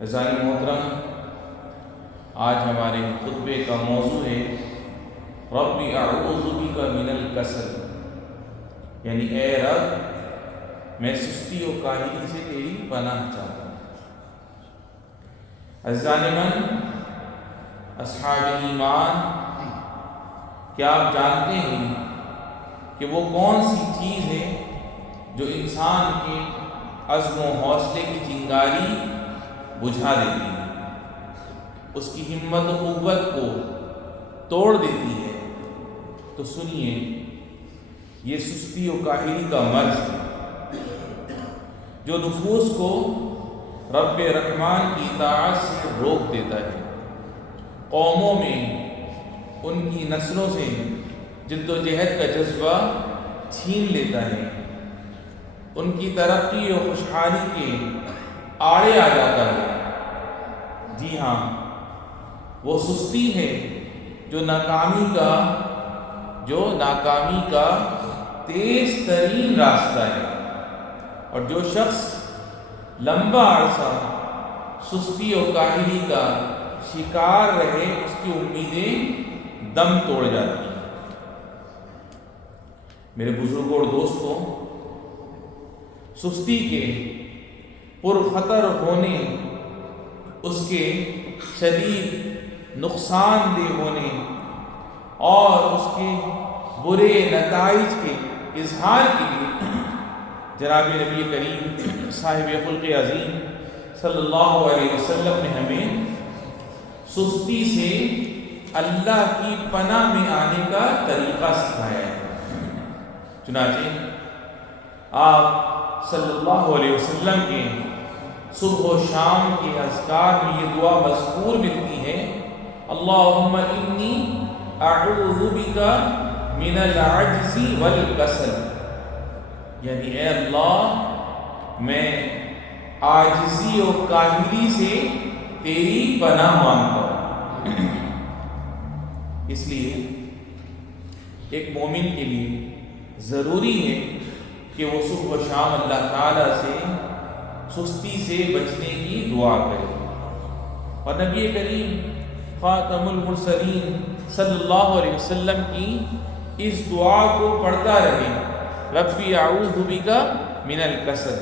عزیزان محترم، آج ہمارے خطبے کا موضوع ہے رب اعوذ بک من الکسل، یعنی اے رب میں سستی و کاہلی سے تیری پناہ چاہتا ہوں۔ عزیزان من، اصحاب ایمان، کیا آپ جانتے ہیں کہ وہ کون سی چیز ہے جو انسان کے عزم و حوصلے کی چنگاری بجھا دیتی ہے، اس کی ہمت و قوت کو توڑ دیتی ہے؟ تو سنیے، یہ سستی و کاہلی کا مرض ہے جو نفوس کو رب رحمان کی اطاعت سے روک دیتا ہے، قوموں میں ان کی نسلوں سے جد و جہد کا جذبہ چھین لیتا ہے، ان کی ترقی و خوشحالی کے آڑے آ جاتا ہے۔ جی ہاں، وہ سستی ہے جو ناکامی کا تیز ترین راستہ ہے، اور جو شخص لمبا عرصہ سستی و کاہلی کا شکار رہے، اس کی امیدیں دم توڑ جاتی ہیں۔ میرے بزرگوں اور دوستوں، سستی کے پرخطر ہونے، اس کے شدید نقصان دہ ہونے اور اس کے برے نتائج کے اظہار کے لیے جناب نبی کریم صاحب خلق عظیم صلی اللہ علیہ وسلم نے ہمیں سستی سے اللہ کی پناہ میں آنے کا طریقہ سکھایا ہے۔ چنانچہ آپ صلی اللہ علیہ وسلم کے صبح و شام کے اذکار میں یہ دعا مذکور ملتی ہے، اللہم انی اعوذ بک من العجز والکسل، یعنی اے اللہ میں عاجزی و کاہلی سے تیری پناہ مانگتا ہوں۔ اس لیے ایک مومن کے لیے ضروری ہے کہ وہ صبح و شام اللہ تعالیٰ سے سستی سے بچنے کی دعا کرے، اور نبی کریم خاتم المرسلین صلی اللہ علیہ وسلم کی اس دعا کو پڑھتا رہے، ربی اعوذ بک من الکسل،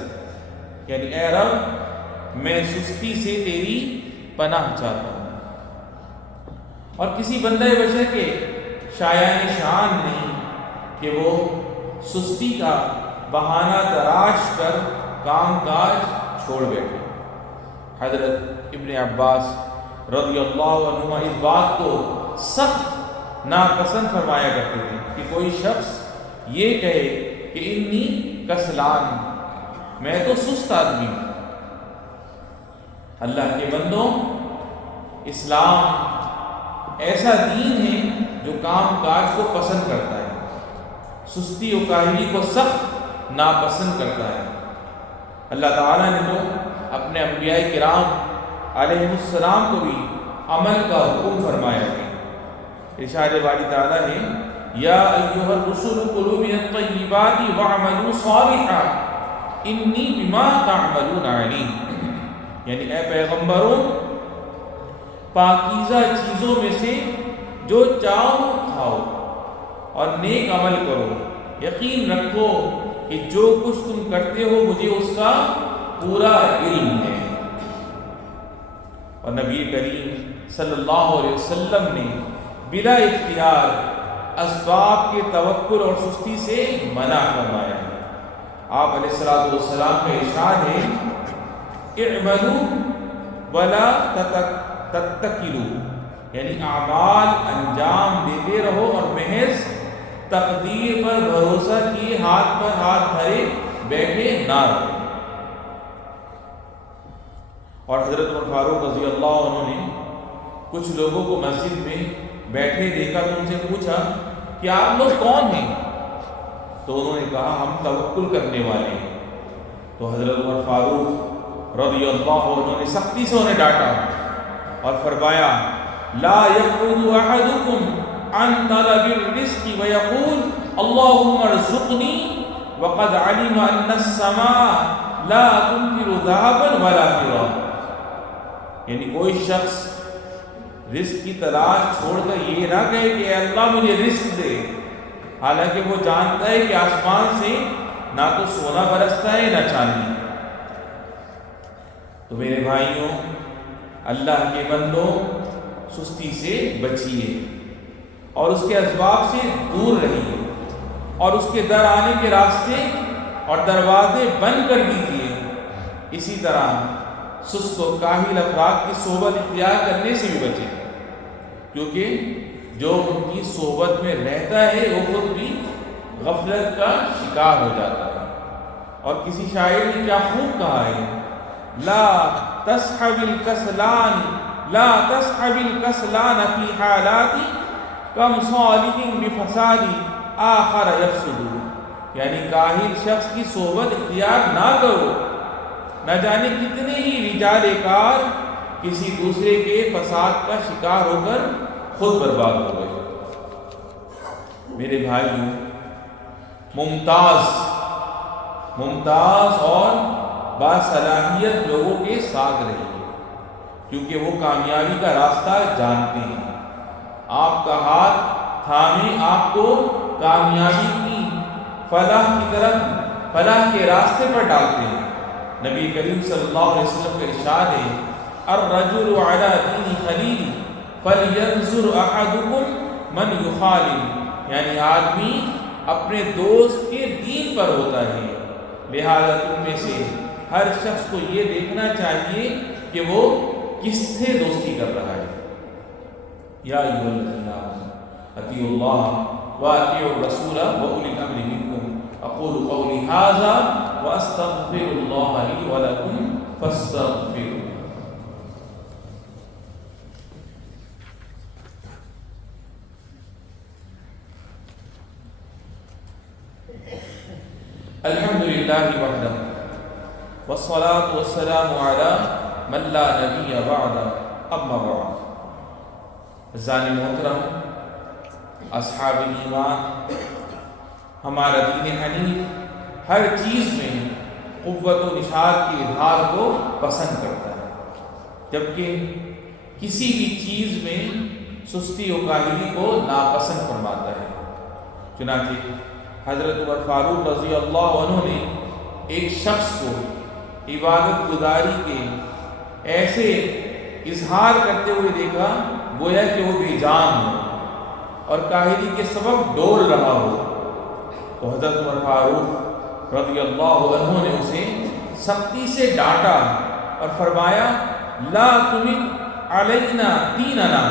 یعنی اے رب میں سستی سے تیری پناہ چاہتا ہوں۔ اور کسی بندہ بشر کے شایان شان نہیں کہ وہ سستی کا بہانہ تراش کر کام کاج چھوڑ بیٹھے۔ حضرت ابن عباس رضی اللہ عنہ اس بات کو سخت ناپسند فرمایا کرتے تھے کہ کوئی شخص یہ کہے کہ انی کسلان، میں تو سست آدمی ہوں۔ اللہ کے بندوں، اسلام ایسا دین ہے جو کام کاج کو پسند کرتا ہے، سستی و کاہلی کو سخت ناپسند کرتا ہے۔ اللہ تعالیٰ نے تو اپنے انبیاء کرام علیہ السلام کو بھی عمل کا حکم فرمایا ہے۔ ارشاد باری تعالیٰ ہے، یا ایھا الرسل کلوا من الطیبات واعملوا صالحا انی بما تعملون علیم، یعنی اے پیغمبروں، پاکیزہ چیزوں میں سے جو چاہو کھاؤ اور نیک عمل کرو، یقین رکھو کہ جو کچھ تم کرتے ہو مجھے اس کا پورا علم ہے۔ اور نبی کریم صلی اللہ علیہ وسلم نے بلا اختیار اسباب کے توکل اور سستی سے منع فرمایا ہے۔ آپ علیہ الصلوۃ والسلام کا ارشاد ہے، اعملوا ولا تتکلوا، یعنی اعمال انجام دیتے رہو اور محض تقدیر پر بھروسہ کیے ہاتھ پر ہاتھ دھرے بیٹھے نہ رہو۔ اور حضرت عمر فاروق رضی اللہ عنہ نے کچھ لوگوں کو مسجد میں بیٹھے دیکھا تو ان سے پوچھا کہ آپ لوگ کون ہیں؟ تو انہوں نے کہا ہم توکل کرنے والے ہیں۔ تو حضرت عمر فاروق رضی اللہ عنہ نے سختی سے انہیں ڈانٹا اور فرمایا، لا يقعد احدكم عن طلب الرزق ويقول اللهم ارزقني وقد علم ان السماء لا تمطر ذهبا ولا فضة، یعنی کوئی شخص رزق کی تلاش چھوڑ کر یہ نہ کہے کہ اے اللہ مجھے رزق دے، حالانکہ وہ جانتا ہے کہ آسمان سے نہ تو سونا برستا ہے نہ چاندی۔ تو میرے بھائیوں، اللہ کے بندوں، سستی سے بچیے اور اس کے اسباب سے دور رہیے، اور اس کے در آنے کے راستے اور دروازے بند کر دیجیے۔ اسی طرح سست و کاہل افراد کی صحبت اختیار کرنے سے بھی بچیں، کیونکہ جو ان کی صحبت میں رہتا ہے وہ خود بھی غفلت کا شکار ہو جاتا ہے۔ اور کسی شاعر نے کیا خوب کہا ہے، لا تصحب الکسلان لا تصحب الکسلان فی حالات کم صالح بفساد آخر یفسد، یعنی کاہل شخص کی صحبت اختیار نہ کرو، نہ جانے کتنے ہی رجال کار کسی دوسرے کے فساد کا شکار ہو کر خود برباد ہو گئے۔ میرے بھائیوں، ممتاز اور باصلاحیت لوگوں کے ساتھ رہیے، کیونکہ وہ کامیابی کا راستہ جانتے ہیں۔ آپ کا ہاتھ تھامے آپ کو کامیابی کی فلاح کے راستے پر ڈالتے ہیں۔ نبی کریم صلی اللہ علیہ وسلم کا ارشاد ہے، الرجل علی دین خلیل فلینظر احدکم من یخالل، یعنی آدمی اپنے دوست کے دین پر ہوتا ہے، لہذا تم میں سے ہر شخص کو یہ دیکھنا چاہیے کہ وہ کس سے دوستی کر رہا ہے۔ یا ایھا الذین آمنوا اطیعوا اللہ واطیعوا الرسول واولی الامر منکم، اقول قولی ھذا واستغفر اللہ لی ولکم فاستغفروہ۔ الحمد للہ وحدہ والصلاة والسلام علی من لا نبی بعدہ، اما بعد۔ عزیزان محترم، اصحاب ایمان، ہمارا دین حنیف ہر چیز میں قوت و نشاط کے اظہار کو پسند کرتا ہے، جبکہ کسی بھی چیز میں سستی و کاہلی کو ناپسند فرماتا ہے۔ چنانچہ حضرت عمر فاروق رضی اللہ عنہ نے ایک شخص کو عبادت گزاری کے ایسے اظہار کرتے ہوئے دیکھا گویا کہ وہ بے جان ہو اور کاہلی کے سبب ڈول رہا ہو، تو حضرت عمر فاروق رضی اللہ عنہ نے اسے سختی سے ڈانٹا اور فرمایا، لا تمت علینا دیننا،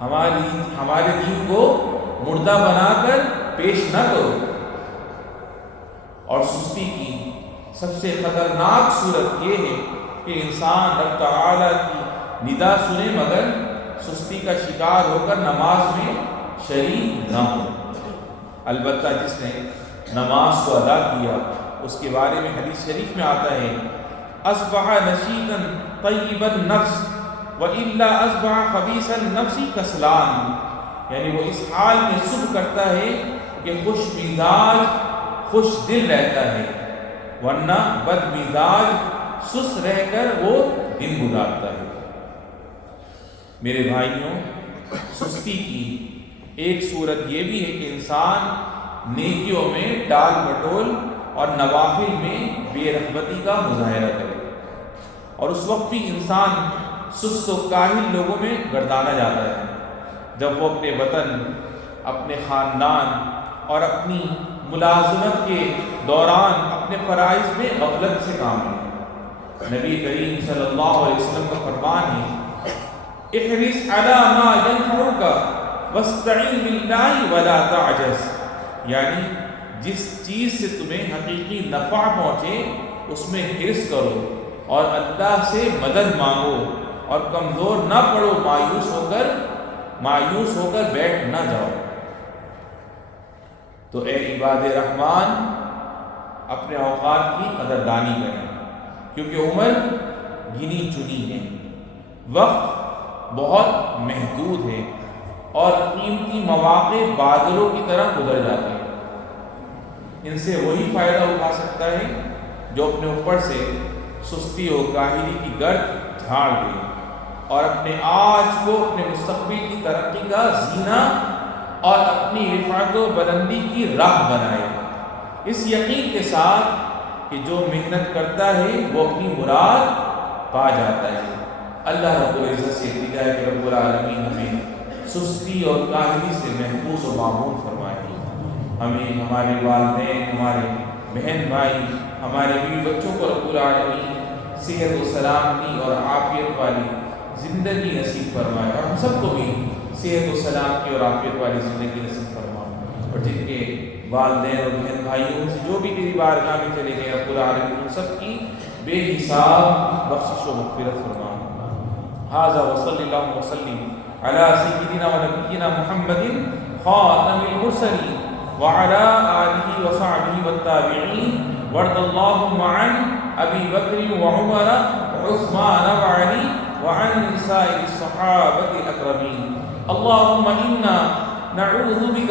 ہمارے دین کو مردہ بنا کر پیش نہ کرو۔ اور سستی کی سب سے خطرناک صورت یہ ہے کہ انسان رب تعالیٰ کی ندا سنے مگر سستی کا شکار ہو کر نماز میں شریک نہ ہو۔ البتہ جس نے نماز کو ادا کیا اس کے بارے میں حدیث شریف میں آتا ہے، اصبح نشیطا طیب النفس والا اصبح خبیث النفس کسلان، یعنی وہ اس حال میں صبح کرتا ہے کہ خوش مزاج خوش دل رہتا ہے، ورنہ بد مزاج سست رہ کر وہ دن گزارتا ہے۔ میرے بھائیوں، سستی کی ایک صورت یہ بھی ہے کہ انسان نیکیوں میں ٹال مٹول اور نوافل میں بے رغبتی کا مظاہرہ کرے، اور اس وقت بھی انسان سست و کاہل لوگوں میں گردانا جاتا ہے جب وہ اپنے وطن، اپنے خاندان اور اپنی ملازمت کے دوران اپنے فرائض میں غفلت سے کام لے۔ نبی کریم صلی اللہ علیہ وسلم کا فرمان ہے، احرص علی ما ینفعک واستعن باللہ ولا تعجز، یعنی جس چیز سے تمہیں حقیقی نفع پہنچے اس میں حرص کرو اور اللہ سے مدد مانگو، اور کمزور نہ پڑو، مایوس ہو کر بیٹھ نہ جاؤ۔ تو اے عباد رحمان، اپنے اوقات کی قدردانی کریں، کیونکہ عمر گنی چنی ہے، وقت بہت محدود ہے، اور قیمتی مواقع بادلوں کی طرح گزر جاتے ہیں۔ ان سے وہی فائدہ اٹھا سکتا ہے جو اپنے اوپر سے سستی و کاہلی کی گرد جھاڑ دے اور اپنے آج کو اپنے مستقبل کی ترقی کا زینہ اور اپنی رفعت و بلندی کی راہ بنائے، اس یقین کے ساتھ کہ جو محنت کرتا ہے وہ اپنی مراد پا جاتا ہے۔ اللہ رب العزت سے التجا ہے کہ رب العالمین ہمیں سستی اور کاہلی سے محفوظ و معمون فرمائے، ہمیں ہمارے والدین، ہمارے بہن بھائی، ہمارے بیوی بچوں کو رب العالمین صحت و سلامتی اور عافیت والی زندگی نصیب فرمائے، اور ہم سب کو بھی صحت و سلامتی اور عافیت والی زندگی نصیب فرمائے، اور جن کے والدین اور بہن بھائیوں سے جو بھی تیری بارگاہ میں چلے گئے رب العالمین ان سب کی بے حساب بخشش و مغفرت فرما۔ ھذا وصلی اللہ وسلم علی سیدنا و نبینا محمد خاتم المرسلین وعلی آلہ وصحبہ والتابعین، وارض اللہم عن ابی بکر وعمر وعثمان وعلی وعن سائر الصحابة الأکرمین۔ اللہم انا نعوذ بک